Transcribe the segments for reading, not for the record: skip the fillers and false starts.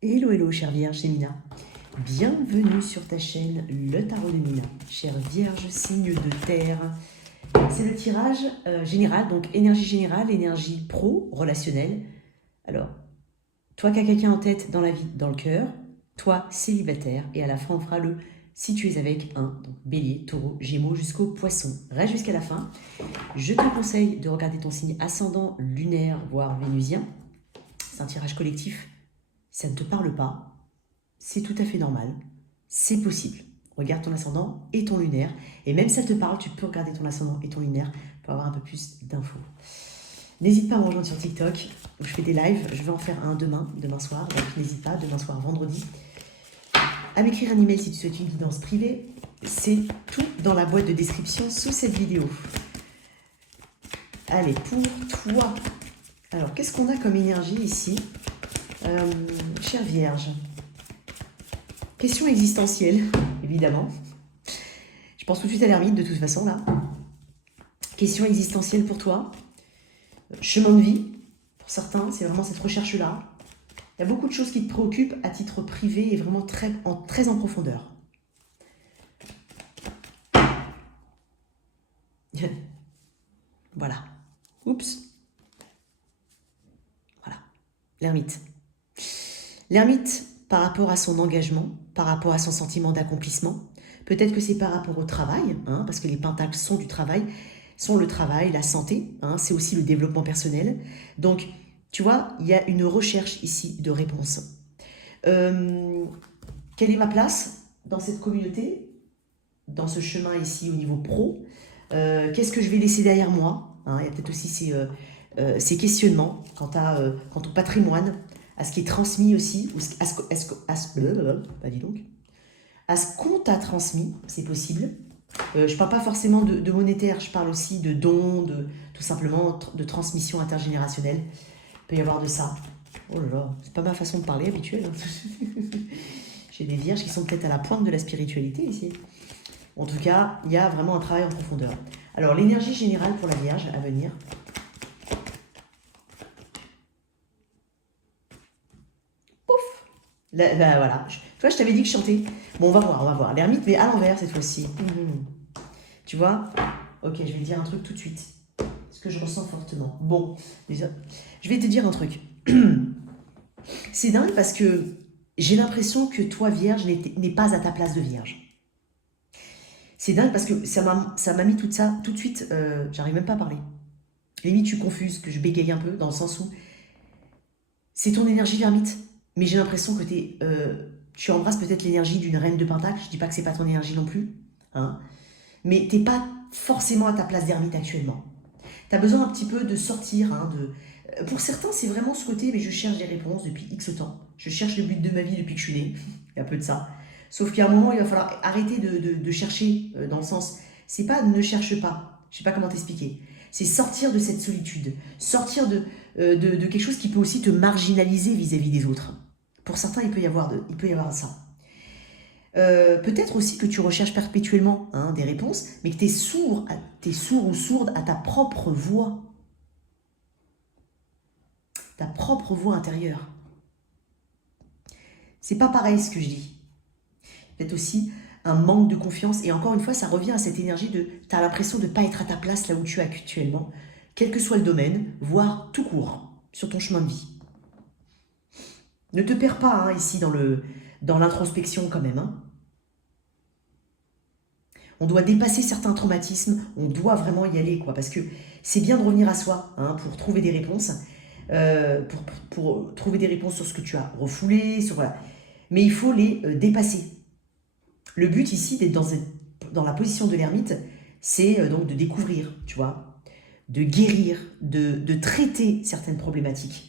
Hello, hello, chère Vierge, c'est Mina. Bienvenue sur ta chaîne Le Tarot de Mina. Chère Vierge, signe de terre. C'est le tirage général, donc énergie générale, énergie pro, relationnelle. Alors, toi qui as quelqu'un en tête dans la vie, dans le cœur, toi célibataire, et à la fin on fera le si tu es avec un, donc bélier, taureau, gémeaux jusqu'au poisson. Reste jusqu'à la fin. Je te conseille de regarder ton signe ascendant, lunaire, voire vénusien. C'est un tirage collectif. Si ça ne te parle pas, c'est tout à fait normal, c'est possible. Regarde ton ascendant et ton lunaire, et même si ça te parle, tu peux regarder ton ascendant et ton lunaire pour avoir un peu plus d'infos. N'hésite pas à me rejoindre sur TikTok, où je fais des lives, je vais en faire un demain soir, donc n'hésite pas, demain soir, vendredi, à m'écrire un email si tu souhaites une guidance privée. C'est tout dans la boîte de description sous cette vidéo. Allez, pour toi, alors qu'est-ce qu'on a comme énergie ici, chère Vierge? Question existentielle, évidemment. Je pense tout de suite à l'ermite, de toute façon, là. Question existentielle pour toi. Chemin de vie, pour certains, c'est vraiment cette recherche-là. Il y a beaucoup de choses qui te préoccupent à titre privé et vraiment très en profondeur. Voilà. Oups. Voilà. L'ermite. L'ermite, par rapport à son engagement, par rapport à son sentiment d'accomplissement, peut-être que c'est par rapport au travail, hein, parce que les pentacles sont du travail, sont le travail, la santé, hein, c'est aussi le développement personnel. Donc, tu vois, il y a une recherche ici de réponse. Quelle est ma place dans cette communauté, dans ce chemin ici au niveau pro? Qu'est-ce que je vais laisser derrière moi, hein? Il y a peut-être aussi ces questionnements quant au patrimoine, à ce qui est transmis aussi, à ce qu'on t'a transmis, c'est possible. Je ne parle pas forcément de monétaire, je parle aussi de dons, tout simplement de transmission intergénérationnelle. Il peut y avoir de ça. Oh là là, c'est pas ma façon de parler habituelle. J'ai des vierges qui sont peut-être à la pointe de la spiritualité ici. En tout cas, il y a vraiment un travail en profondeur. Alors, l'énergie générale pour la Vierge à venir. Pouf là, voilà. Tu vois, je t'avais dit que je chantais. Bon, on va voir. L'ermite, mais à l'envers cette fois-ci. Tu vois? Ok, je vais te dire un truc tout de suite. Ce que je ressens fortement. Bon, déjà, je vais te dire un truc. C'est dingue parce que j'ai l'impression que toi, Vierge, n'es pas à ta place de Vierge. C'est dingue parce que ça m'a mis tout ça, tout de suite, j'arrive même pas à parler. Limite, je suis confuse, que je bégaye un peu, dans le sens où c'est ton énergie d'ermite, mais j'ai l'impression que tu embrasses peut-être l'énergie d'une reine de Pentacle. Je dis pas que c'est pas ton énergie non plus, hein, mais t'es pas forcément à ta place d'ermite actuellement. Tu as besoin un petit peu de sortir. Hein, Pour certains, c'est vraiment ce côté, mais je cherche des réponses depuis X temps. Je cherche le but de ma vie depuis que je suis née. Il y a un peu de ça. Sauf qu'à un moment, il va falloir arrêter de chercher, dans le sens, c'est pas ne cherche pas. Je sais pas comment t'expliquer. C'est sortir de cette solitude. Sortir de quelque chose qui peut aussi te marginaliser vis-à-vis des autres. Pour certains, il peut y avoir ça. Peut-être aussi que tu recherches perpétuellement, hein, des réponses, mais que tu es sourd ou sourde à ta propre voix. Ta propre voix intérieure. C'est pas pareil ce que je dis. Peut-être aussi un manque de confiance. Et encore une fois, ça revient à cette énergie de tu as l'impression de ne pas être à ta place là où tu es actuellement, quel que soit le domaine, voire tout court, sur ton chemin de vie. Ne te perds pas, hein, ici dans l'introspection quand même. Hein. On doit dépasser certains traumatismes, on doit vraiment y aller, quoi, parce que c'est bien de revenir à soi, hein, pour trouver des réponses, pour trouver des réponses sur ce que tu as refoulé, voilà. Mais il faut les dépasser. Le but ici, d'être dans la position de l'ermite, c'est donc de découvrir, tu vois, de guérir, de traiter certaines problématiques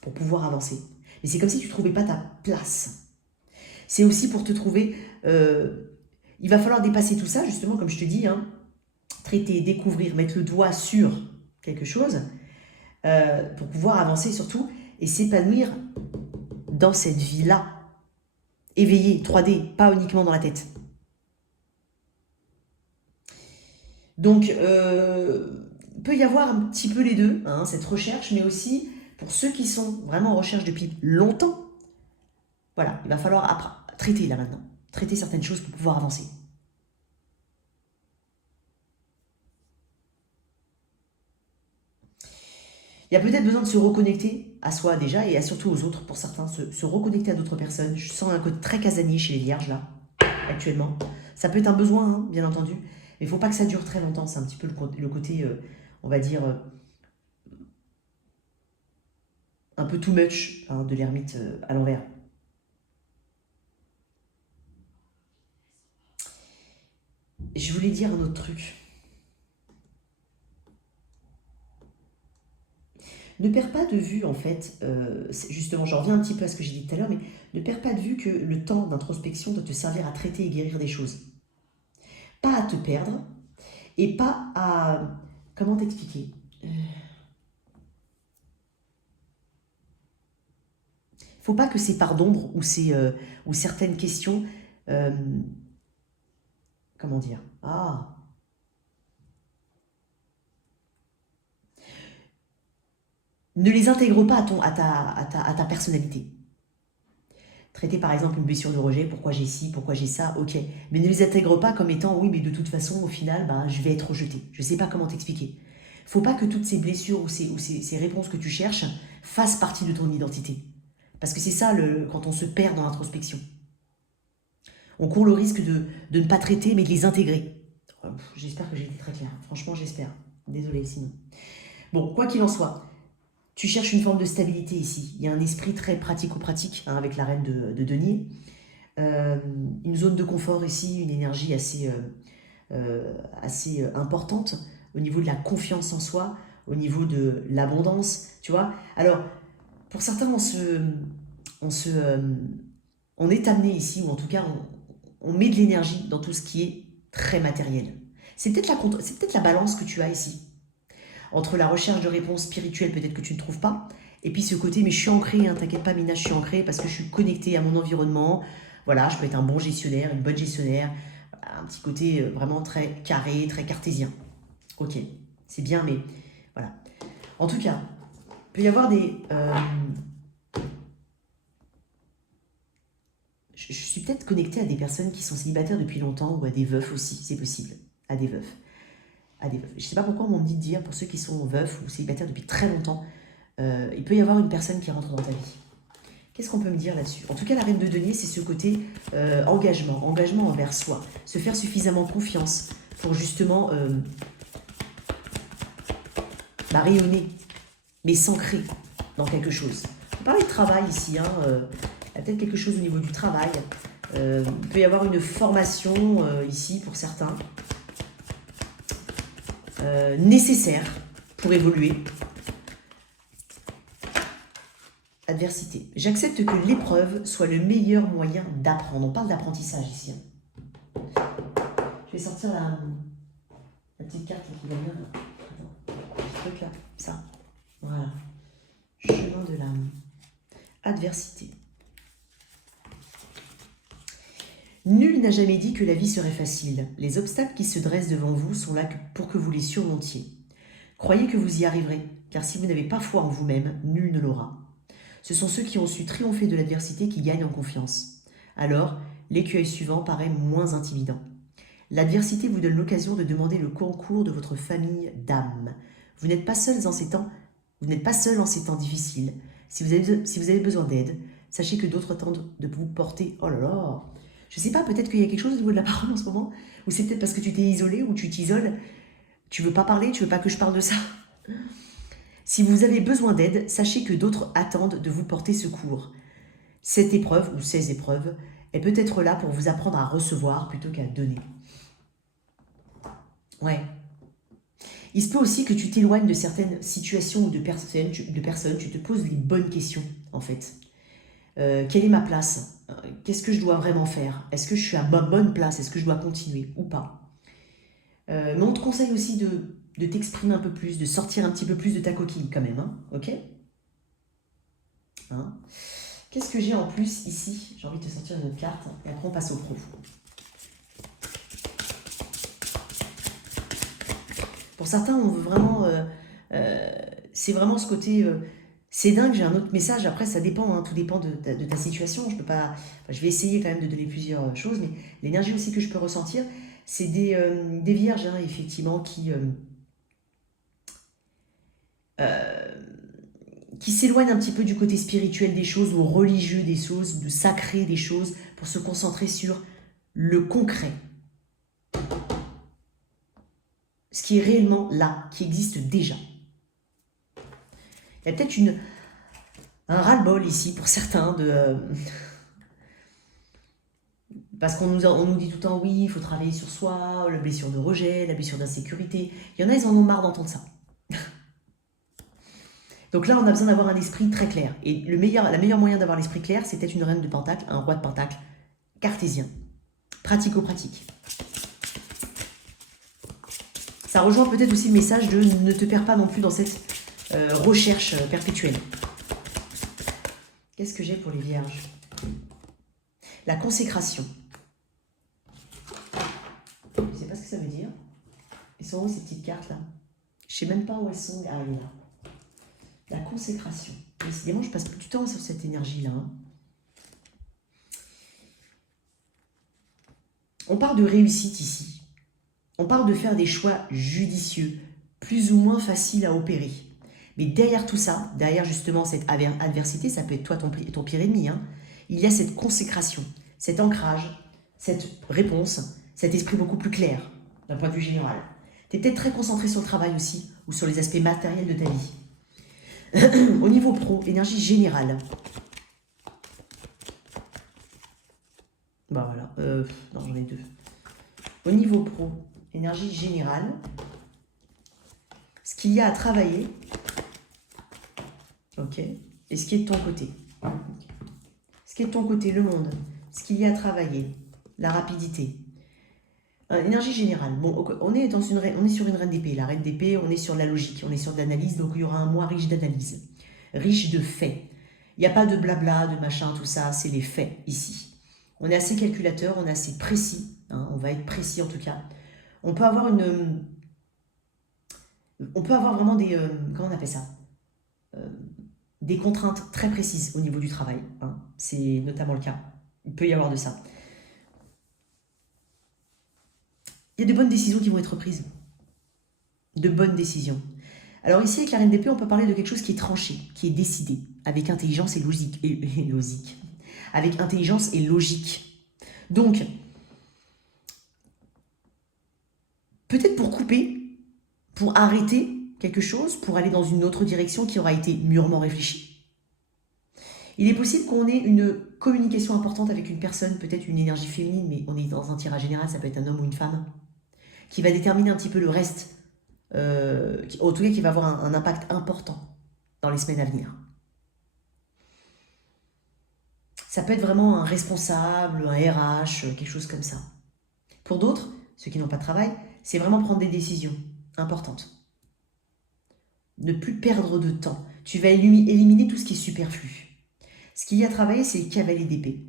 pour pouvoir avancer. Mais c'est comme si tu ne trouvais pas ta place. C'est aussi pour te trouver... il va falloir dépasser tout ça, justement, comme je te dis, hein, traiter, découvrir, mettre le doigt sur quelque chose, pour pouvoir avancer surtout et s'épanouir dans cette vie-là. Éveillé, 3D, pas uniquement dans la tête. Donc, peut y avoir un petit peu les deux, hein, cette recherche, mais aussi Pour ceux qui sont vraiment en recherche depuis longtemps, voilà, il va falloir traiter là maintenant. Traiter certaines choses pour pouvoir avancer. Il y a peut-être besoin de se reconnecter à soi déjà et surtout aux autres pour certains, se reconnecter à d'autres personnes. Je sens un côté très casanier chez les vierges là, actuellement. Ça peut être un besoin, hein, bien entendu, mais il ne faut pas que ça dure très longtemps. C'est un petit peu le côté, on va dire, un peu too much hein, de l'ermite à l'envers. Je voulais dire un autre truc. Ne perds pas de vue, en fait, justement, j'en reviens un petit peu à ce que j'ai dit tout à l'heure, mais ne perds pas de vue que le temps d'introspection doit te servir à traiter et guérir des choses. Pas à te perdre, et pas à... Comment t'expliquer faut pas que ces parts d'ombre ou certaines questions... comment dire ne les intègre pas à ta personnalité. Traiter par exemple une blessure de rejet, pourquoi j'ai ci, pourquoi j'ai ça, ok. Mais ne les intègre pas comme étant, oui, mais de toute façon, au final, ben, je vais être rejeté. Je ne sais pas comment t'expliquer. Faut pas que toutes ces blessures ou ces réponses que tu cherches fassent partie de ton identité. Parce que c'est ça, quand on se perd dans l'introspection. On court le risque de ne pas traiter, mais de les intégrer. J'espère que j'ai été très claire. Franchement, j'espère. Désolée, sinon. Bon, quoi qu'il en soit, tu cherches une forme de stabilité ici. Il y a un esprit très pratico-pratique hein, avec la reine de denier. Une zone de confort ici, une énergie assez importante au niveau de la confiance en soi, au niveau de l'abondance, tu vois. Alors, pour certains, on est amené ici, ou en tout cas, on met de l'énergie dans tout ce qui est très matériel. C'est peut-être la balance que tu as ici. Entre la recherche de réponses spirituelles, peut-être que tu ne trouves pas, et puis ce côté, mais je suis ancrée, hein, t'inquiète pas Mina, je suis ancrée parce que je suis connectée à mon environnement. Voilà, je peux être un bon gestionnaire, une bonne gestionnaire, un petit côté vraiment très carré, très cartésien. Ok, c'est bien, mais voilà. En tout cas, il peut y avoir des... je suis peut-être connectée à des personnes qui sont célibataires depuis longtemps ou à des veufs aussi, c'est possible, à des veufs. Je ne sais pas pourquoi on me dit de dire, pour ceux qui sont veufs ou célibataires depuis très longtemps, il peut y avoir une personne qui rentre dans ta vie. Qu'est-ce qu'on peut me dire là-dessus? En tout cas, la reine de denier, c'est ce côté engagement envers soi, se faire suffisamment confiance pour justement rayonner, mais s'ancrer dans quelque chose. On parle de travail ici, hein, il y a peut-être quelque chose au niveau du travail. Il peut y avoir une formation ici pour certains, nécessaire pour évoluer. Adversité. J'accepte que l'épreuve soit le meilleur moyen d'apprendre. On parle d'apprentissage ici. Je vais sortir la petite carte qui va bien. Ce truc là, ça. Voilà. Chemin de l'âme. Adversité. Nul n'a jamais dit que la vie serait facile. Les obstacles qui se dressent devant vous sont là pour que vous les surmontiez. Croyez que vous y arriverez, car si vous n'avez pas foi en vous-même, nul ne l'aura. Ce sont ceux qui ont su triompher de l'adversité qui gagnent en confiance. Alors, l'écueil suivant paraît moins intimidant. L'adversité vous donne l'occasion de demander le concours de votre famille d'âme. Vous n'êtes pas seuls en ces temps, difficiles. Si vous avez besoin d'aide, sachez que d'autres tentent de vous porter. Oh là là! Je sais pas, peut-être qu'il y a quelque chose au niveau de la parole en ce moment, ou c'est peut-être parce que tu t'es isolé ou tu t'isoles. Tu veux pas parler, tu veux pas que je parle de ça. Si vous avez besoin d'aide, sachez que d'autres attendent de vous porter secours. Cette épreuve, ou ces épreuves, est peut-être là pour vous apprendre à recevoir plutôt qu'à donner. Ouais. Il se peut aussi que tu t'éloignes de certaines situations ou de personnes, tu te poses les bonnes questions, en fait. Quelle est ma place? Qu'est-ce que je dois vraiment faire? Est-ce que je suis à ma bonne place? Est-ce que je dois continuer ou pas? Mais on te conseille aussi de t'exprimer un peu plus, de sortir un petit peu plus de ta coquille quand même, hein, ok? Hein? Qu'est-ce que j'ai en plus ici? J'ai envie de te sortir une autre carte et après on passe au pro. Pour certains, on veut vraiment... c'est vraiment ce côté C'est dingue, j'ai un autre message. Après, ça dépend, hein, tout dépend de ta situation. Je peux pas, enfin, je vais essayer quand même de donner plusieurs choses, mais l'énergie aussi que je peux ressentir, c'est des vierges, hein, effectivement, euh, qui s'éloignent un petit peu du côté spirituel des choses, ou religieux des choses, du sacré des choses, pour se concentrer sur le concret. Ce qui est réellement là, qui existe déjà. Il y a peut-être un ras-le-bol ici pour certains parce on nous dit tout le temps, oui, il faut travailler sur soi, la blessure de rejet, la blessure d'insécurité. Il y en a, ils en ont marre d'entendre ça. Donc là, on a besoin d'avoir un esprit très clair. Et la meilleure moyen d'avoir l'esprit clair, c'est peut-être une reine de pentacle, un roi de pentacle, cartésien, pratico-pratique. Ça rejoint peut-être aussi le message de ne te perds pas non plus dans cette recherche perpétuelle. Qu'est-ce que j'ai pour les vierges? La consécration. Je ne sais pas ce que ça veut dire. Elles sont où ces petites cartes-là? Je ne sais même pas où elles sont. Ah, elle est là. La consécration. Décidément, je passe plus du temps sur cette énergie-là. Hein. On parle de réussite ici. On parle de faire des choix judicieux, plus ou moins faciles à opérer. Mais derrière tout ça, derrière justement cette adversité, ça peut être toi ton pire ennemi, hein, il y a cette consécration, cet ancrage, cette réponse, cet esprit beaucoup plus clair, d'un point de vue général. Tu es peut-être très concentré sur le travail aussi, ou sur les aspects matériels de ta vie. Au niveau pro, énergie générale. Bah voilà, non j'en ai deux. Au niveau pro, énergie générale, ce qu'il y a à travailler, ok, et ce qui est de ton côté. Ce qui est de ton côté, le monde, ce qu'il y a à travailler, la rapidité. Énergie générale. Bon, on est sur une reine d'épée. La reine d'épée, on est sur de la logique, on est sur de l'analyse, donc il y aura un mois riche d'analyse, riche de faits. Il n'y a pas de blabla, de machin, tout ça, c'est les faits ici. On est assez calculateur, on est assez précis, hein, on va être précis en tout cas. On peut avoir vraiment des, comment on appelle ça, des contraintes très précises au niveau du travail. Hein. C'est notamment le cas. Il peut y avoir de ça. Il y a de bonnes décisions qui vont être prises. De bonnes décisions. Alors ici, avec la reine d'épée, on peut parler de quelque chose qui est tranché, qui est décidé, avec intelligence et logique. Avec intelligence et logique. Donc, peut-être pour couper, pour arrêter quelque chose, pour aller dans une autre direction qui aura été mûrement réfléchie. Il est possible qu'on ait une communication importante avec une personne, peut-être une énergie féminine, mais on est dans un tirage général, ça peut être un homme ou une femme, qui va déterminer un petit peu le reste, en tout cas qui va avoir un impact important dans les semaines à venir. Ça peut être vraiment un responsable, un RH, quelque chose comme ça. Pour d'autres, ceux qui n'ont pas de travail, c'est vraiment prendre des décisions importantes. Ne plus perdre de temps. Tu vas éliminer tout ce qui est superflu. Ce qu'il y a à travailler, c'est le cavalier d'épée.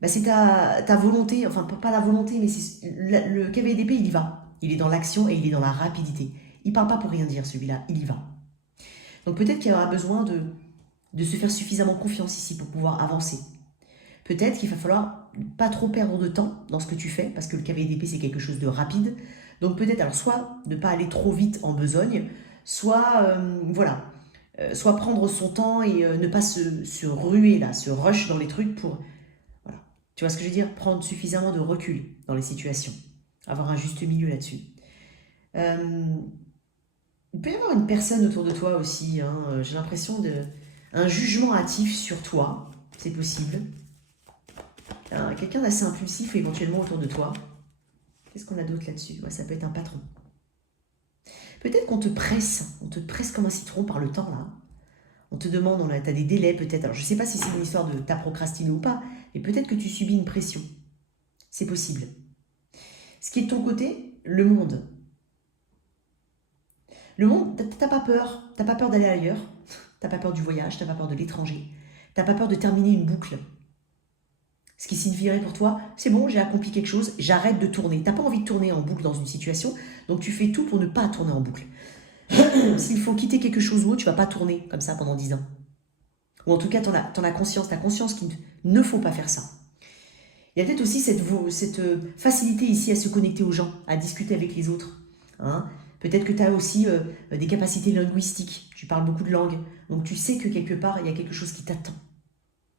Bah, c'est ta volonté, enfin pas la volonté, mais le cavalier d'épée, il y va. Il est dans l'action et il est dans la rapidité. Il ne parle pas pour rien dire, celui-là, il y va. Donc peut-être qu'il y aura besoin de se faire suffisamment confiance ici pour pouvoir avancer. Peut-être qu'il va falloir pas trop perdre de temps dans ce que tu fais, parce que le cavalier d'épée, c'est quelque chose de rapide. Donc peut-être, alors soit ne pas aller trop vite en besogne, soit, soit prendre son temps et ne pas se ruer là, se rush dans les trucs pour... Voilà. Tu vois ce que je veux dire? Prendre suffisamment de recul dans les situations. Avoir un juste milieu là-dessus. Il peut y avoir une personne autour de toi aussi, hein, j'ai l'impression un jugement hâtif sur toi, c'est possible. Quelqu'un d'assez impulsif éventuellement autour de toi. Qu'est-ce qu'on a d'autre là-dessus? Ouais, ça peut être un patron. Peut-être qu'on te presse comme un citron par le temps là. On te demande, tu as des délais peut-être. Alors je ne sais pas si c'est une histoire de t'as procrastiné ou pas, mais peut-être que tu subis une pression. C'est possible. Ce qui est de ton côté, le monde. Le monde, t'as pas peur d'aller ailleurs, t'as pas peur du voyage, t'as pas peur de l'étranger, t'as pas peur de terminer une boucle. Ce qui signifierait pour toi, c'est bon, j'ai accompli quelque chose, j'arrête de tourner. T'as pas envie de tourner en boucle dans une situation, donc tu fais tout pour ne pas tourner en boucle. S'il faut quitter quelque chose ou autre, tu vas pas tourner comme ça pendant 10 ans. Ou en tout cas, t'en as conscience, tu as conscience qu'il ne faut pas faire ça. Il y a peut-être aussi cette facilité ici à se connecter aux gens, à discuter avec les autres. Hein. Peut-être que tu as aussi des capacités linguistiques. Tu parles beaucoup de langues. Donc tu sais que quelque part, il y a quelque chose qui t'attend.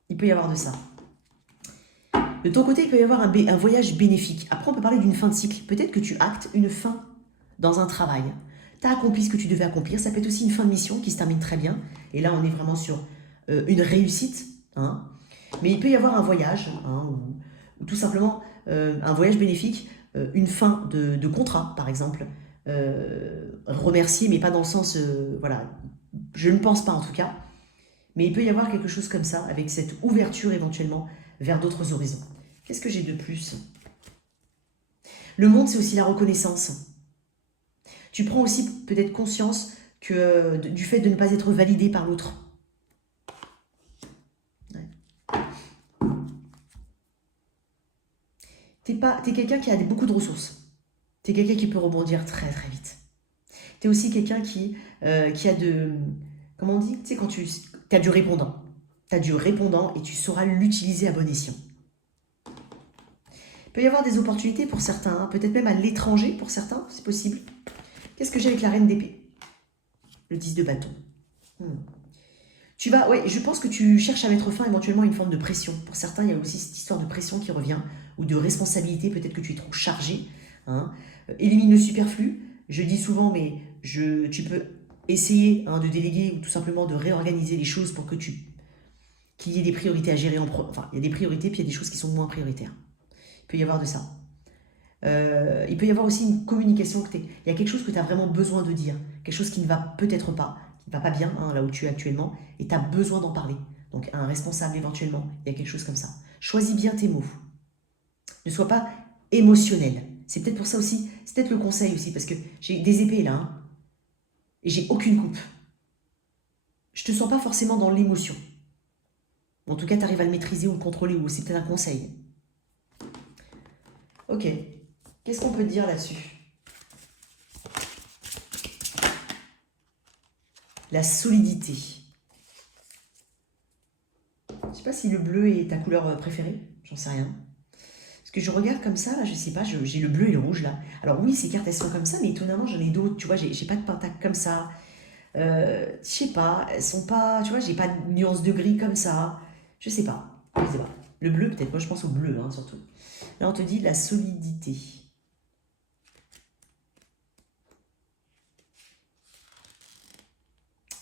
Il peut y avoir de ça. De ton côté, il peut y avoir un voyage bénéfique. Après, on peut parler d'une fin de cycle. Peut-être que tu actes une fin dans un travail. Tu as accompli ce que tu devais accomplir. Ça peut être aussi une fin de mission qui se termine très bien. Et là, on est vraiment sur une réussite. Hein. Mais il peut y avoir un voyage, hein, ou tout simplement un voyage bénéfique, une fin de contrat, par exemple. Remercier, mais pas dans le sens... voilà, je ne pense pas en tout cas. Mais il peut y avoir quelque chose comme ça, avec cette ouverture éventuellement vers d'autres horizons. Qu'est-ce que j'ai de plus? Le monde, c'est aussi la reconnaissance. Tu prends aussi peut-être conscience du fait de ne pas être validé par l'autre. Ouais. T'es quelqu'un qui a beaucoup de ressources. T'es quelqu'un qui peut rebondir très très vite. T'es aussi quelqu'un qui a de... Comment on dit? Tu sais, quand tu as du répondant. Tu as du répondant et tu sauras l'utiliser à bon escient. Il peut y avoir des opportunités pour certains, hein, peut-être même à l'étranger pour certains, c'est possible. Qu'est-ce que j'ai avec la reine d'épée? Le 10 de bâton. Je pense que tu cherches à mettre fin éventuellement à une forme de pression. Pour certains, il y a aussi cette histoire de pression qui revient, ou de responsabilité, peut-être que tu es trop chargé. Hein. Élimine le superflu. Je dis souvent, mais tu peux essayer de déléguer ou tout simplement de réorganiser les choses pour qu'il y ait des priorités à gérer. Enfin, il y a des priorités, puis il y a des choses qui sont moins prioritaires. Il peut y avoir de ça. Il peut y avoir aussi une communication. Il y a quelque chose que tu as vraiment besoin de dire. Quelque chose qui ne va peut-être pas, qui ne va pas bien, hein, là où tu es actuellement, et tu as besoin d'en parler. Donc un responsable éventuellement, il y a quelque chose comme ça. Choisis bien tes mots. Ne sois pas émotionnel. C'est peut-être pour ça aussi, c'est peut-être le conseil aussi, parce que j'ai des épées là, hein, et j'ai aucune coupe. Je te sens pas forcément dans l'émotion. En tout cas, tu arrives à le maîtriser ou le contrôler, ou c'est peut-être un conseil. Ok. Qu'est-ce qu'on peut te dire là-dessus? La solidité. Je sais pas si le bleu est ta couleur préférée. J'en sais rien. Parce que je regarde comme ça, là, je sais pas, j'ai le bleu et le rouge là. Alors oui, ces cartes elles sont comme ça, mais étonnamment j'en ai d'autres. Tu vois, j'ai pas de pentacle comme ça. Je sais pas, elles sont pas. Tu vois, j'ai pas de nuance de gris comme ça. Je sais pas. Je sais pas. Le bleu, peut-être. Moi, je pense au bleu, hein, surtout. Là, on te dit la solidité.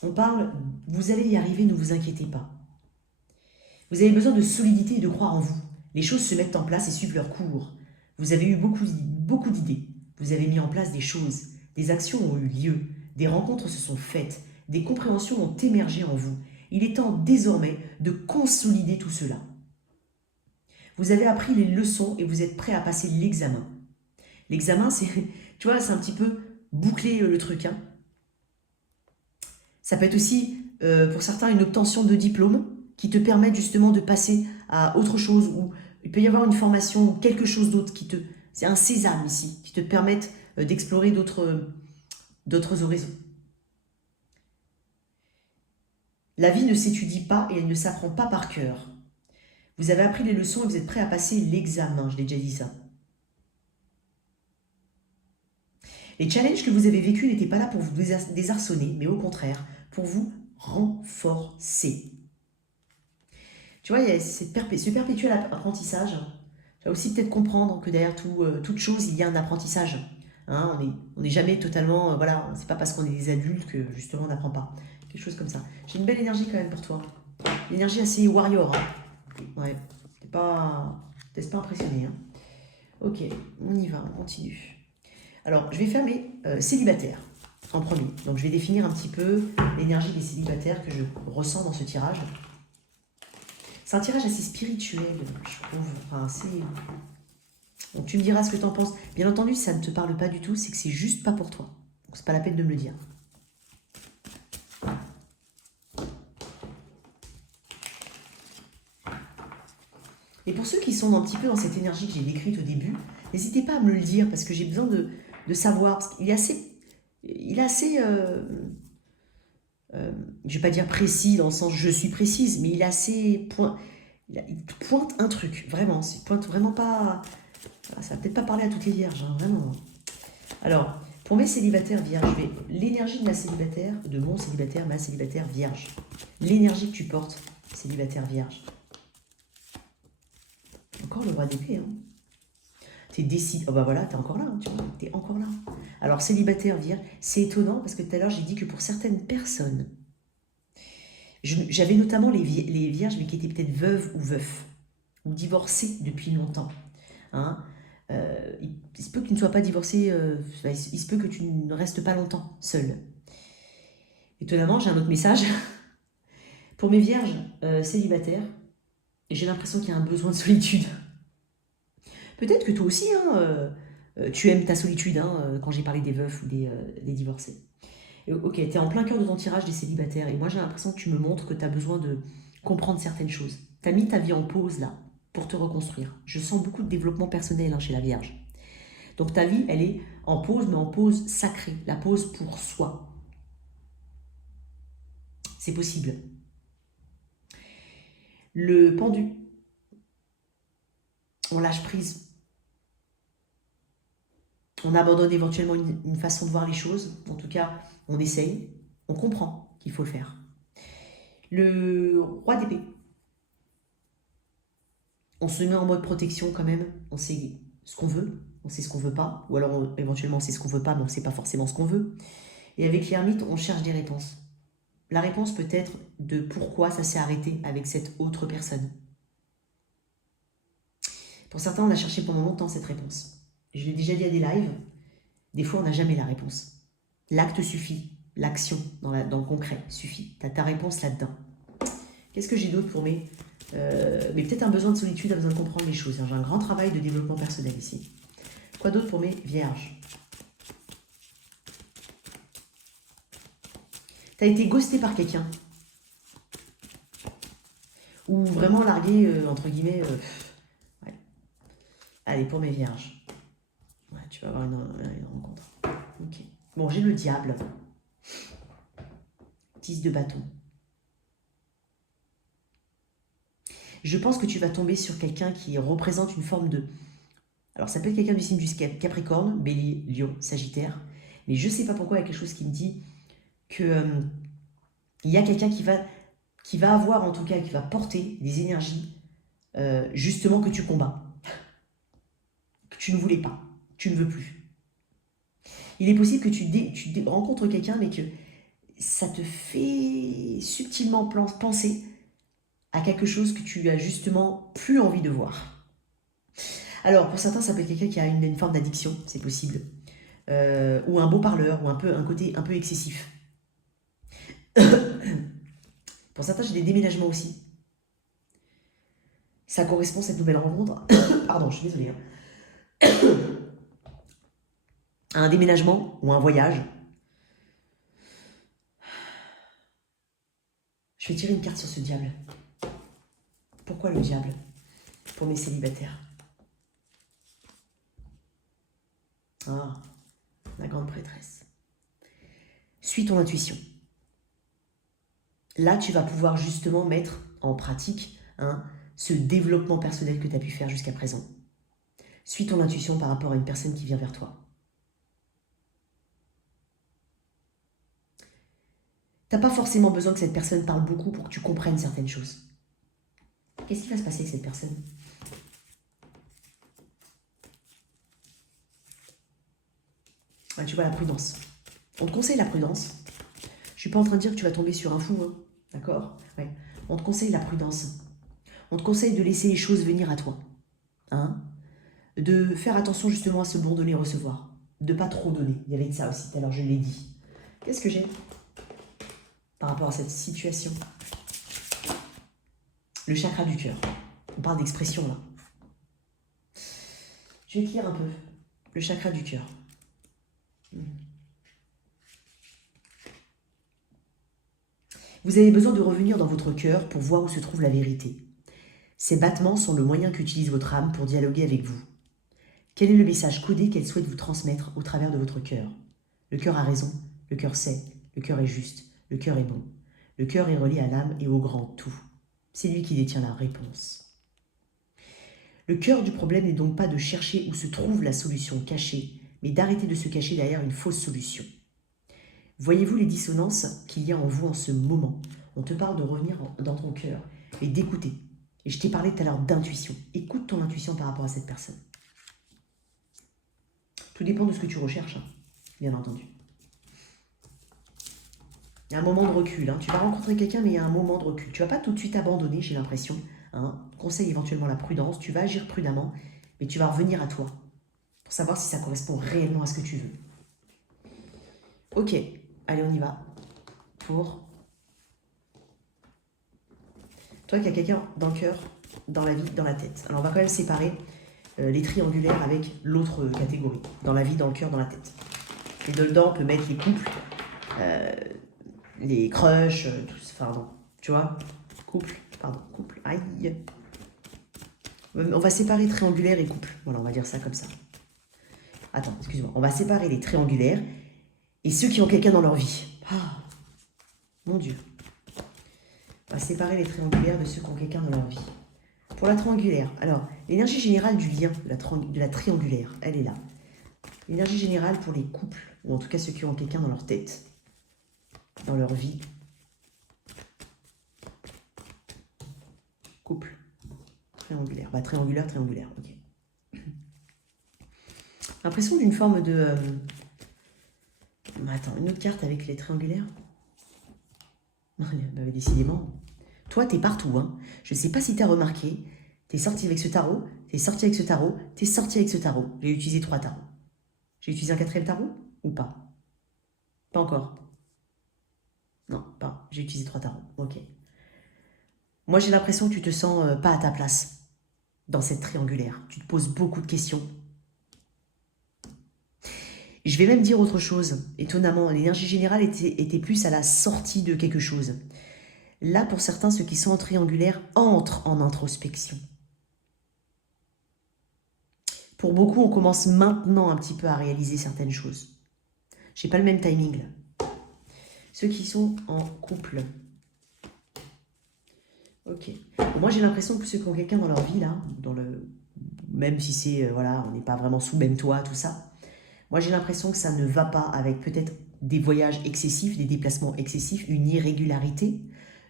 On parle, vous allez y arriver, ne vous inquiétez pas. Vous avez besoin de solidité et de croire en vous. Les choses se mettent en place et suivent leur cours. Vous avez eu beaucoup d'idées. Vous avez mis en place des choses. Des actions ont eu lieu. Des rencontres se sont faites. Des compréhensions ont émergé en vous. Il est temps désormais de consolider tout cela. Vous avez appris les leçons et vous êtes prêt à passer l'examen. L'examen, c'est, tu vois, c'est un petit peu boucler le truc. Hein. Ça peut être aussi, pour certains, une obtention de diplôme qui te permet justement de passer à autre chose, ou il peut y avoir une formation, quelque chose d'autre c'est un sésame ici, qui te permette d'explorer d'autres horizons. La vie ne s'étudie pas et elle ne s'apprend pas par cœur. Vous avez appris les leçons et vous êtes prêt à passer l'examen, je l'ai déjà dit ça. Les challenges que vous avez vécus n'étaient pas là pour vous désarçonner, mais au contraire, pour vous renforcer. Tu vois, il y a ce perpétuel apprentissage. Tu vas aussi peut-être comprendre que derrière toute chose, il y a un apprentissage. Hein, on n'est jamais totalement... voilà, c'est pas parce qu'on est des adultes que justement on n'apprend pas. Quelque chose comme ça. J'ai une belle énergie quand même pour toi. Une énergie assez warrior. Hein. Ouais, t'es pas impressionné. Hein. Ok, on y va, on continue. Alors, je vais faire mes célibataires en premier. Donc, je vais définir un petit peu l'énergie des célibataires que je ressens dans ce tirage. C'est un tirage assez spirituel, je trouve. Enfin, assez... Donc, tu me diras ce que tu en penses. Bien entendu, si ça ne te parle pas du tout, c'est que c'est juste pas pour toi. Donc, c'est pas la peine de me le dire. Et pour ceux qui sont un petit peu dans cette énergie que j'ai décrite au début, n'hésitez pas à me le dire, parce que j'ai besoin de savoir. Parce qu'il est assez... Il je ne vais pas dire précis dans le sens je suis précise, mais il est assez il pointe un truc, vraiment. Il pointe vraiment pas. Ça va peut-être pas parler à toutes les vierges, hein, vraiment. Alors, pour mes célibataires vierges, l'énergie de ma célibataire, de mon célibataire, ma célibataire vierge. L'énergie que tu portes, célibataire vierge. Encore le roi d'épée, hein. T'es décidé. Oh bah voilà, t'es encore là, hein, tu vois, t'es encore là. Alors, célibataire vierge, c'est étonnant parce que tout à l'heure, j'ai dit que pour certaines personnes, j'avais notamment les vierges, mais qui étaient peut-être veuves ou veufs, ou divorcées depuis longtemps. Hein. Il se peut que tu ne sois pas divorcé, il se peut que tu ne restes pas longtemps seul. Étonnamment, j'ai un autre message. Pour mes vierges célibataires, j'ai l'impression qu'il y a un besoin de solitude. Peut-être que toi aussi, hein, tu aimes ta solitude, hein, quand j'ai parlé des veufs ou des divorcés. Et, ok, tu es en plein cœur de ton tirage des célibataires, et moi j'ai l'impression que tu me montres que tu as besoin de comprendre certaines choses. Tu as mis ta vie en pause là, pour te reconstruire. Je sens beaucoup de développement personnel, hein, chez la Vierge. Donc ta vie, elle est en pause, mais en pause sacrée, la pause pour soi. C'est possible. Le pendu, on lâche prise. On abandonne éventuellement une façon de voir les choses. En tout cas, on essaye, on comprend qu'il faut le faire. Le roi d'épée. On se met en mode protection quand même. On sait ce qu'on veut, on sait ce qu'on veut pas. Ou alors éventuellement on sait ce qu'on veut pas, mais on ne sait pas forcément ce qu'on veut. Et avec l'ermite, on cherche des réponses. La réponse peut être de pourquoi ça s'est arrêté avec cette autre personne. Pour certains, on a cherché pendant longtemps cette réponse. Je l'ai déjà dit à des lives, des fois on n'a jamais la réponse. L'acte suffit, l'action dans le concret suffit. Tu as ta réponse là-dedans. Qu'est-ce que j'ai d'autre pour mes... mais peut-être un besoin de solitude, un besoin de comprendre les choses. J'ai un grand travail de développement personnel ici. Quoi d'autre pour mes vierges? Tu as été ghosté par quelqu'un. Ou vraiment largué, entre guillemets... ouais. Allez, pour mes vierges. Ouais, tu vas avoir une rencontre. Ok. Bon, j'ai le diable. 10 de bâton. Je pense que tu vas tomber sur quelqu'un qui représente une forme de... Alors, ça peut être quelqu'un du signe du Capricorne, Bélier, Lion, Sagittaire. Mais je ne sais pas pourquoi il y a quelque chose qui me dit que il y a quelqu'un qui va avoir, en tout cas, qui va porter des énergies, justement, que tu combats. Que tu ne voulais pas. Tu ne veux plus. Il est possible que tu rencontres quelqu'un, mais que ça te fait subtilement penser à quelque chose que tu as justement plus envie de voir. Alors, pour certains, ça peut être quelqu'un qui a une forme d'addiction, c'est possible. Ou un beau parleur, ou un côté un peu excessif. Pour certains, j'ai des déménagements aussi. Ça correspond à cette nouvelle rencontre. Pardon, je suis désolée. Un déménagement ou un voyage. Je vais tirer une carte sur ce diable. Pourquoi le diable? Pour mes célibataires. Ah, la grande prêtresse. Suis ton intuition. Là, tu vas pouvoir justement mettre en pratique ce développement personnel que tu as pu faire jusqu'à présent. Suis ton intuition par rapport à une personne qui vient vers toi. Tu n'as pas forcément besoin que cette personne parle beaucoup pour que tu comprennes certaines choses. Qu'est-ce qui va se passer avec cette personne? Ouais, tu vois, la prudence. On te conseille la prudence. Je ne suis pas en train de dire que tu vas tomber sur un fou, hein. D'accord? Ouais. On te conseille la prudence. On te conseille de laisser les choses venir à toi. Hein? De faire attention justement à ce bon donner recevoir. De ne pas trop donner. Il y avait de ça aussi tout à l'heure, je l'ai dit. Qu'est-ce que j'ai par rapport à cette situation? Le chakra du cœur. On parle d'expression là. Je vais te lire un peu. Le chakra du cœur. Vous avez besoin de revenir dans votre cœur pour voir où se trouve la vérité. Ces battements sont le moyen qu'utilise votre âme pour dialoguer avec vous. Quel est le message codé qu'elle souhaite vous transmettre au travers de votre cœur? Le cœur a raison, le cœur sait, le cœur est juste, le cœur est bon. Le cœur est relié à l'âme et au grand tout. C'est lui qui détient la réponse. Le cœur du problème n'est donc pas de chercher où se trouve la solution cachée, mais d'arrêter de se cacher derrière une fausse solution. Voyez-vous les dissonances qu'il y a en vous en ce moment? On te parle de revenir dans ton cœur et d'écouter. Et je t'ai parlé tout à l'heure d'intuition. Écoute ton intuition par rapport à cette personne. Tout dépend de ce que tu recherches, hein, bien entendu. Il y a un moment de recul. Hein. Tu vas rencontrer quelqu'un, mais il y a un moment de recul. Tu ne vas pas tout de suite abandonner, j'ai l'impression. Hein. Conseille éventuellement la prudence. Tu vas agir prudemment, mais tu vas revenir à toi pour savoir si ça correspond réellement à ce que tu veux. Ok, allez, on y va. Pour toi qui as quelqu'un dans le cœur, dans la vie, dans la tête. Alors, on va quand même séparer les triangulaires avec l'autre catégorie. Dans la vie, dans le cœur, dans la tête. Et dedans, on peut mettre les couples, les crushs, tout ça, pardon. Tu vois? Couple, aïe. On va séparer triangulaire et couple. Voilà, on va dire ça comme ça. Attends, excuse-moi. On va séparer les triangulaires et ceux qui ont quelqu'un dans leur vie. Ah, mon Dieu. On va séparer les triangulaires de ceux qui ont quelqu'un dans leur vie. Pour la triangulaire, alors, l'énergie générale du lien, de la triangulaire, elle est là. L'énergie générale pour les couples, ou en tout cas ceux qui ont quelqu'un dans leur tête, dans leur vie. Couple, triangulaire. Bah, triangulaire, ok. L'impression d'une forme de... Attends, une autre carte avec les triangulaires. Bah, décidément. Toi, t'es partout. Hein. Je ne sais pas si tu as remarqué. T'es sorti avec ce tarot, t'es sorti avec ce tarot, t'es sorti avec ce tarot. J'ai utilisé 3 tarots. J'ai utilisé un 4e tarot ou pas? Pas encore. Non, pas. J'ai utilisé 3 tarots. Ok. Moi, j'ai l'impression que tu te sens pas à ta place dans cette triangulaire. Tu te poses beaucoup de questions. Je vais même dire autre chose. Étonnamment, l'énergie générale était plus à la sortie de quelque chose. Là, pour certains, ceux qui sont en triangulaire entrent en introspection. Pour beaucoup, on commence maintenant un petit peu à réaliser certaines choses. Je n'ai pas le même timing là. Ceux qui sont en couple. Ok. Bon, moi, j'ai l'impression que ceux qui ont quelqu'un dans leur vie, là, même si c'est, voilà, on n'est pas vraiment sous même toit, tout ça, moi, j'ai l'impression que ça ne va pas avec peut-être des voyages excessifs, des déplacements excessifs, une irrégularité,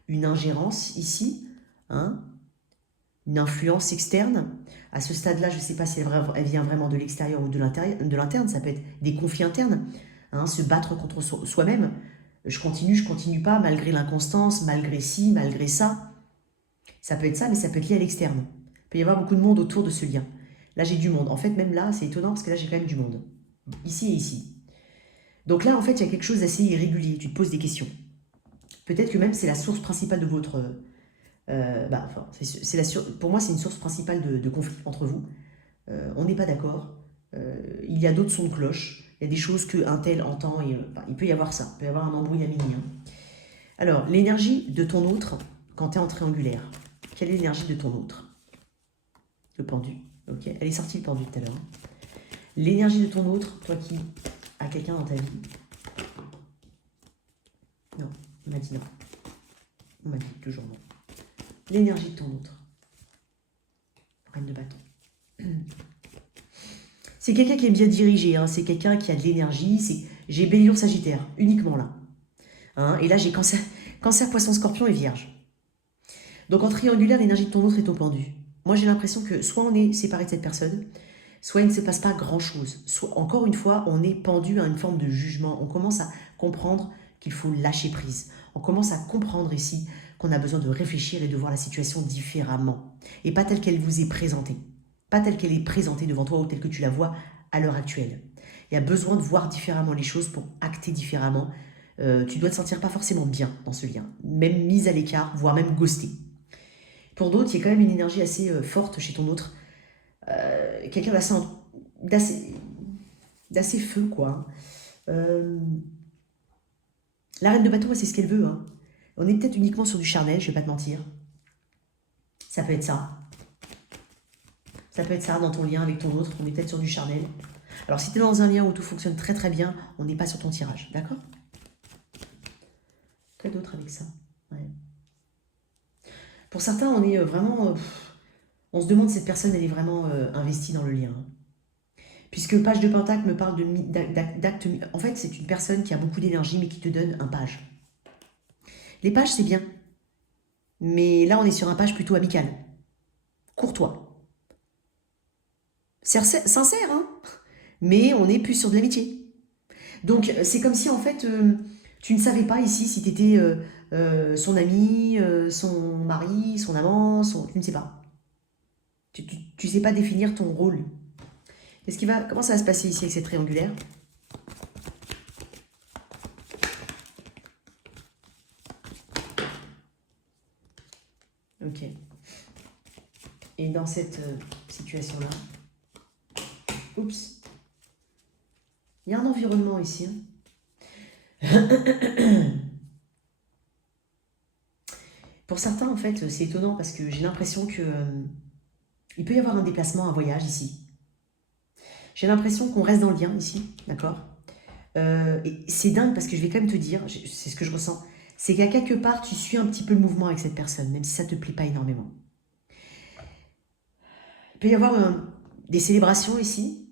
une ingérence ici, hein, une influence externe. À ce stade-là, je ne sais pas si elle vient vraiment de l'extérieur ou de l'interne. Ça peut être des conflits internes, hein, se battre contre soi-même. Je continue pas, malgré l'inconstance, malgré ci, malgré ça. Ça peut être ça, mais ça peut être lié à l'externe. Il peut y avoir beaucoup de monde autour de ce lien. Là, j'ai du monde. En fait, même là, c'est étonnant parce que là, j'ai quand même du monde. Ici et ici. Donc là, en fait, il y a quelque chose d'assez irrégulier. Tu te poses des questions. Peut-être que même c'est la source principale de votre... pour moi, c'est une source principale de conflit entre vous. On n'est pas d'accord. Il y a d'autres sons de cloche. Il y a des choses qu'un tel entend. Et, il peut y avoir ça. Il peut y avoir un embrouille à mini. Hein. Alors, l'énergie de ton autre, quand tu es en triangulaire, quelle est l'énergie de ton autre? Le pendu. Ok. Elle est sortie le pendu tout à l'heure. Hein. L'énergie de ton autre, toi qui as quelqu'un dans ta vie. Non, on m'a dit non. On m'a dit toujours non. L'énergie de ton autre. Reine de bâton. C'est quelqu'un qui aime bien diriger, hein. C'est quelqu'un qui a de l'énergie. J'ai Bélier Sagittaire, uniquement là. Hein, et là, j'ai cancer, Poisson, Scorpion et Vierge. Donc en triangulaire, l'énergie de ton autre est au pendu. Moi, j'ai l'impression que soit on est séparé de cette personne, soit il ne se passe pas grand-chose. Soit, encore une fois, on est pendu à une forme de jugement. On commence à comprendre qu'il faut lâcher prise. On commence à comprendre ici qu'on a besoin de réfléchir et de voir la situation différemment. Et pas telle qu'elle vous est présentée. Pas telle qu'elle est présentée devant toi ou telle que tu la vois à l'heure actuelle. Il y a besoin de voir différemment les choses pour acter différemment. Tu dois te sentir pas forcément bien dans ce lien. Même mise à l'écart, voire même ghosté. Pour d'autres, il y a quand même une énergie assez forte chez ton autre. Quelqu'un d'assez feu, quoi. La reine de bâton, c'est ce qu'elle veut. Hein. On est peut-être uniquement sur du charnel, je vais pas te mentir. Ça peut être ça. Ça peut être ça dans ton lien avec ton autre. On est peut-être sur du charnel. Alors, si tu es dans un lien où tout fonctionne très très bien, on n'est pas sur ton tirage. D'accord? Quoi d'autre avec ça? Pour certains, on est vraiment... on se demande si cette personne, elle est vraiment investie dans le lien. Puisque page de Pentacle me parle d'actes... En fait, c'est une personne qui a beaucoup d'énergie, mais qui te donne un page. Les pages, c'est bien. Mais là, on est sur un page plutôt amical. Courtois. Sincère, hein. Mais on est plus sur de l'amitié. Donc, c'est comme si, en fait, tu ne savais pas ici si tu étais son ami, son mari, son amant, tu ne sais pas. Tu ne sais pas définir ton rôle. Comment ça va se passer ici avec cette triangulaire? Ok. Et dans cette situation-là, oups, il y a un environnement ici. Pour certains, en fait, c'est étonnant parce que j'ai l'impression que il peut y avoir un déplacement, un voyage ici. J'ai l'impression qu'on reste dans le lien ici, d'accord? Et c'est dingue parce que je vais quand même te dire, c'est ce que je ressens, c'est qu'à quelque part, tu suis un petit peu le mouvement avec cette personne, même si ça ne te plaît pas énormément. Il peut y avoir des célébrations ici,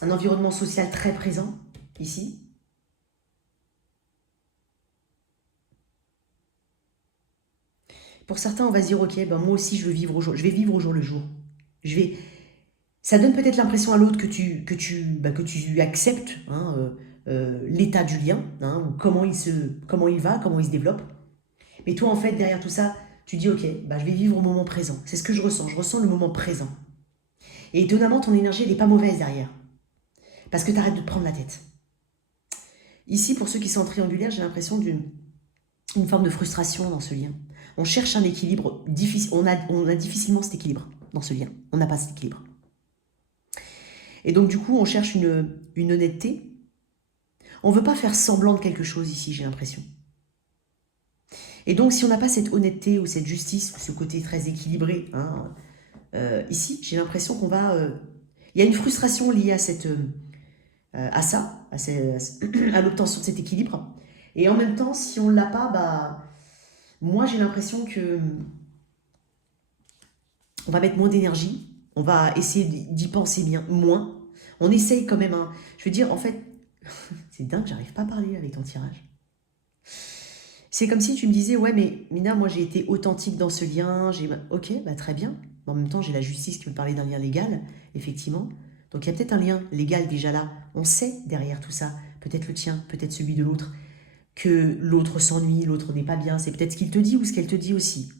un environnement social très présent ici. Pour certains, on va se dire, ok, ben moi aussi, je vais vivre au jour le jour. Ça donne peut-être l'impression à l'autre que tu acceptes hein, l'état du lien, hein, ou comment il va, comment il se développe. Mais toi, en fait, derrière tout ça, tu dis, ok, bah, je vais vivre au moment présent. C'est ce que je ressens le moment présent. Et étonnamment, ton énergie, elle n'est pas mauvaise derrière. Parce que tu arrêtes de te prendre la tête. Ici, pour ceux qui sont en triangulaire, j'ai l'impression d'une forme de frustration dans ce lien. On cherche un équilibre difficile. On a difficilement cet équilibre dans ce lien. On n'a pas cet équilibre. Et donc, du coup, on cherche une honnêteté. On ne veut pas faire semblant de quelque chose ici, j'ai l'impression. Et donc, si on n'a pas cette honnêteté ou cette justice, ou ce côté très équilibré, hein, ici, j'ai l'impression qu'on va... il y a une frustration liée à ça, à l'obtention de cet équilibre. Et en même temps, si on ne l'a pas, bah, moi, j'ai l'impression que on va mettre moins d'énergie, on va essayer d'y penser bien, moins. On essaye quand même, hein. Je veux dire, en fait, c'est dingue, j'arrive pas à parler avec ton tirage. C'est comme si tu me disais, ouais, mais Mina, moi j'ai été authentique dans ce lien, ok, bah très bien. En même temps, j'ai la justice qui me parlait d'un lien légal, effectivement. Donc il y a peut-être un lien légal déjà là. On sait derrière tout ça, peut-être le tien, peut-être celui de l'autre, que l'autre s'ennuie, l'autre n'est pas bien. C'est peut-être ce qu'il te dit ou ce qu'elle te dit aussi.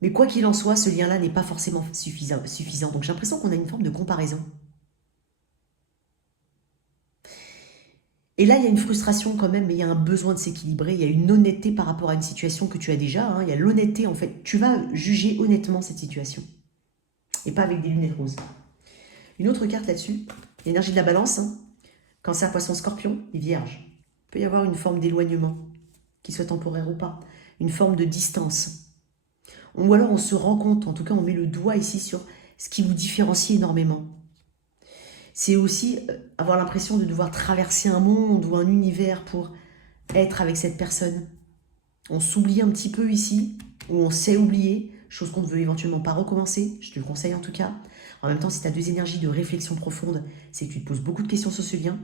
Mais quoi qu'il en soit, ce lien-là n'est pas forcément suffisant. Donc j'ai l'impression qu'on a une forme de comparaison. Et là, il y a une frustration quand même, mais il y a un besoin de s'équilibrer, il y a une honnêteté par rapport à une situation que tu as déjà, hein. Il y a l'honnêteté en fait. Tu vas juger honnêtement cette situation. Et pas avec des lunettes roses. Une autre carte là-dessus, l'énergie de la balance, hein. Cancer, poisson, scorpion et vierge. Il peut y avoir une forme d'éloignement, qu'il soit temporaire ou pas. Une forme de distance. Ou alors on se rend compte, en tout cas on met le doigt ici sur ce qui vous différencie énormément. C'est aussi avoir l'impression de devoir traverser un monde ou un univers pour être avec cette personne. On s'oublie un petit peu ici, ou on sait oublier, chose qu'on ne veut éventuellement pas recommencer, je te le conseille en tout cas. En même temps, si tu as deux énergies de réflexion profonde, c'est que tu te poses beaucoup de questions sur ce lien.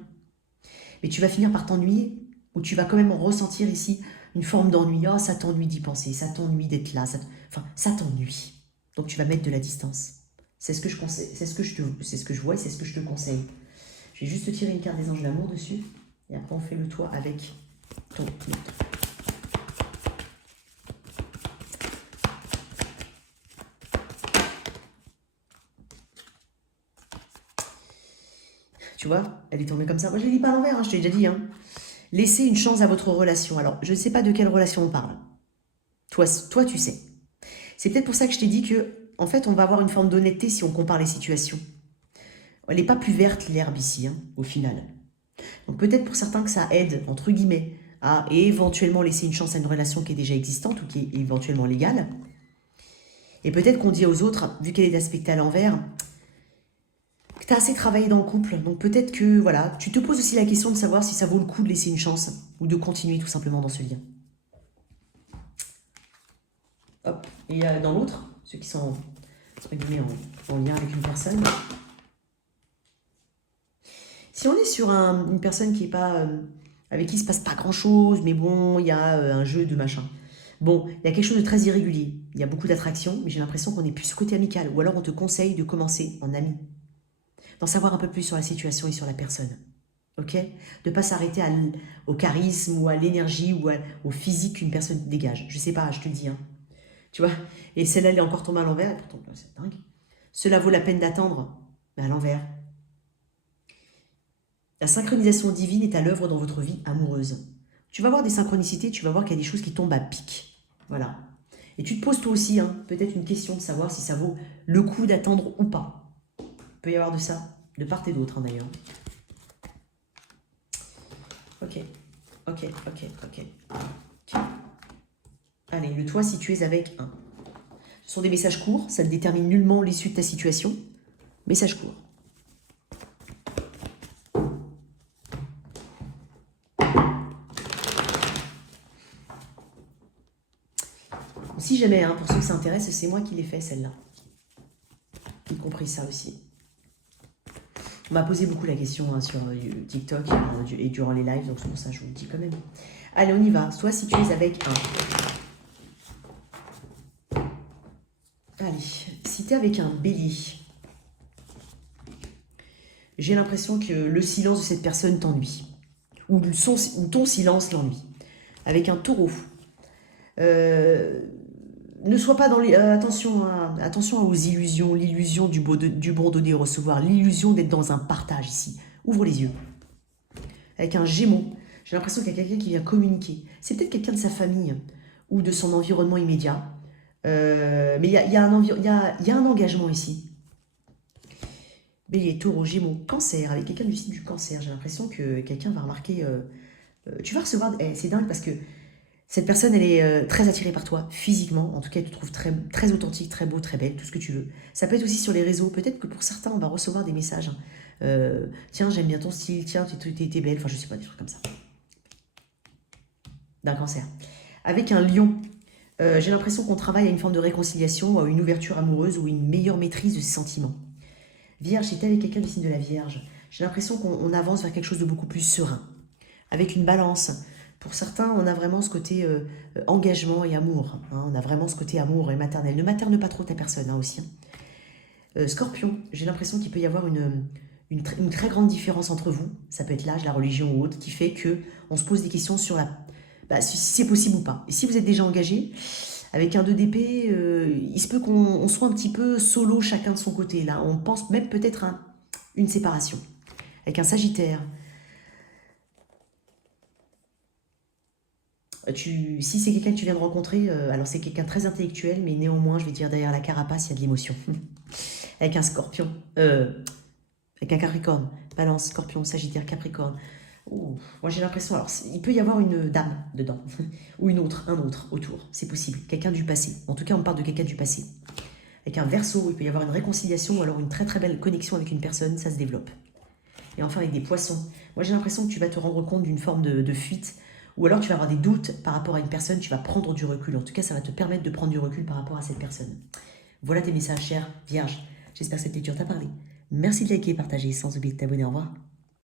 Mais tu vas finir par t'ennuyer, ou tu vas quand même ressentir ici une forme d'ennui. Oh, ça t'ennuie d'y penser, ça t'ennuie d'être là, enfin, ça t'ennuie. Donc tu vas mettre de la distance. C'est ce que je conseille, c'est ce que je vois et c'est ce que je te conseille. Je vais juste te tirer une carte des anges de l'amour dessus. Et après, on fait le toit avec ton autre. Tu vois, elle est tombée comme ça. Moi, je ne l'ai dit pas à l'envers, hein, je t'ai déjà dit. Hein. Laissez une chance à votre relation. Alors, je ne sais pas de quelle relation on parle. Toi, tu sais. C'est peut-être pour ça que je t'ai dit que, en fait, on va avoir une forme d'honnêteté si on compare les situations. Elle n'est pas plus verte, l'herbe, ici, hein, au final. Donc, peut-être pour certains que ça aide, entre guillemets, à éventuellement laisser une chance à une relation qui est déjà existante ou qui est éventuellement légale. Et peut-être qu'on dit aux autres, vu qu'elle est aspectée à l'envers, que tu as assez travaillé dans le couple. Donc, peut-être que, voilà, tu te poses aussi la question de savoir si ça vaut le coup de laisser une chance ou de continuer tout simplement dans ce lien. Et dans l'autre, ceux qui sont entre guillemets en lien avec une personne, si on est sur une personne qui est pas avec qui il se passe pas grand chose, mais bon, il y a un jeu de machin. Bon, il y a quelque chose de très irrégulier. Il y a beaucoup d'attraction, mais j'ai l'impression qu'on est plus côté amical. Ou alors on te conseille de commencer en ami, d'en savoir un peu plus sur la situation et sur la personne. Ok? De ne pas s'arrêter au charisme ou à l'énergie ou au physique qu'une personne dégage. Je sais pas, je te le dis. Hein. Tu vois? Et celle-là, elle est encore tombée à l'envers. Et pourtant, c'est dingue. Cela vaut la peine d'attendre, mais à l'envers. La synchronisation divine est à l'œuvre dans votre vie amoureuse. Tu vas voir des synchronicités, tu vas voir qu'il y a des choses qui tombent à pic. Voilà. Et tu te poses toi aussi, hein, peut-être une question de savoir si ça vaut le coup d'attendre ou pas. Il peut y avoir de ça, de part et d'autre hein, d'ailleurs. Ok. Allez, le toi si tu es avec un. Ce sont des messages courts, ça ne détermine nullement l'issue de ta situation. Message court. Si jamais, hein, pour ceux que ça intéresse, c'est moi qui l'ai fait celle-là. Y compris ça aussi. On m'a posé beaucoup la question hein, sur TikTok et durant les lives, donc c'est pour ça que je vous le dis quand même. Allez, on y va. Soit si tu es avec un. Allez, si tu es avec un bélier, j'ai l'impression que le silence de cette personne t'ennuie. Ou ton silence l'ennuie. Avec un taureau. Ne sois pas dans les... attention aux illusions, l'illusion du bon donner et recevoir, l'illusion d'être dans un partage ici. Ouvre les yeux. Avec un gémeau, j'ai l'impression qu'il y a quelqu'un qui vient communiquer. C'est peut-être quelqu'un de sa famille ou de son environnement immédiat. Mais il y a un engagement ici. Bélier, taureau, gémeaux, cancer, avec quelqu'un du signe du cancer. J'ai l'impression que quelqu'un va remarquer... tu vas recevoir... c'est dingue parce que cette personne, elle est très attirée par toi, physiquement. En tout cas, elle te trouve très, très authentique, très beau, très belle, tout ce que tu veux. Ça peut être aussi sur les réseaux. Peut-être que pour certains, on va recevoir des messages. Tiens, j'aime bien ton style. Tiens, t'es belle. Enfin, je sais pas, des trucs comme ça. D'un cancer. Avec un lion, j'ai l'impression qu'on travaille à une forme de réconciliation, à une ouverture amoureuse ou une meilleure maîtrise de ses sentiments. Vierge, si t'es avec quelqu'un du signe de la Vierge, j'ai l'impression qu'on avance vers quelque chose de beaucoup plus serein. Avec une balance. Pour certains, on a vraiment ce côté engagement et amour. Hein, on a vraiment ce côté amour et maternel. Ne materne pas trop ta personne hein, aussi. Hein. Scorpion, j'ai l'impression qu'il peut y avoir une très grande différence entre vous. Ça peut être l'âge, la religion ou autre, qui fait qu'on se pose des questions sur si c'est possible ou pas. Et si vous êtes déjà engagé, avec un 2 d'épée, il se peut qu'on soit un petit peu solo chacun de son côté. Là, on pense même peut-être à une séparation. Avec un Sagittaire, si c'est quelqu'un que tu viens de rencontrer, alors c'est quelqu'un de très intellectuel, mais néanmoins, je vais dire, derrière la carapace, il y a de l'émotion. Avec un scorpion, avec un capricorne, balance, scorpion, sagittaire, capricorne. Ouh, moi j'ai l'impression, alors il peut y avoir une dame dedans, ou un autre autour, c'est possible, quelqu'un du passé. En tout cas, on parle de quelqu'un du passé. Avec un verseau, il peut y avoir une réconciliation ou alors une très très belle connexion avec une personne, ça se développe. Et enfin avec des poissons, moi j'ai l'impression que tu vas te rendre compte d'une forme de fuite, ou alors tu vas avoir des doutes par rapport à une personne, tu vas prendre du recul. En tout cas, ça va te permettre de prendre du recul par rapport à cette personne. Voilà tes messages, chère Vierge. J'espère que cette lecture t'a parlé. Merci de liker et partager, sans oublier de t'abonner. Au revoir.